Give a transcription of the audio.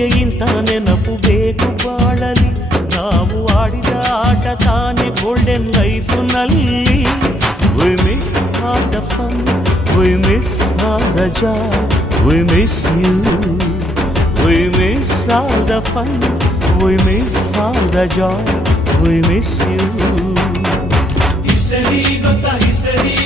ನಿನಗೆ ಇಂಥ ನೆನಪು ಬೇಕು ಬಾಳಲಿ. ನಾವು ಆಡಿದ ಆಟ ತಾನೆ golden ಲೈಫ್ನಲ್ಲಿ. We miss all the fun, we miss all the joy, we miss you. We miss all the fun, we miss all the joy, we miss you. History ಗೊತ್ತಾ history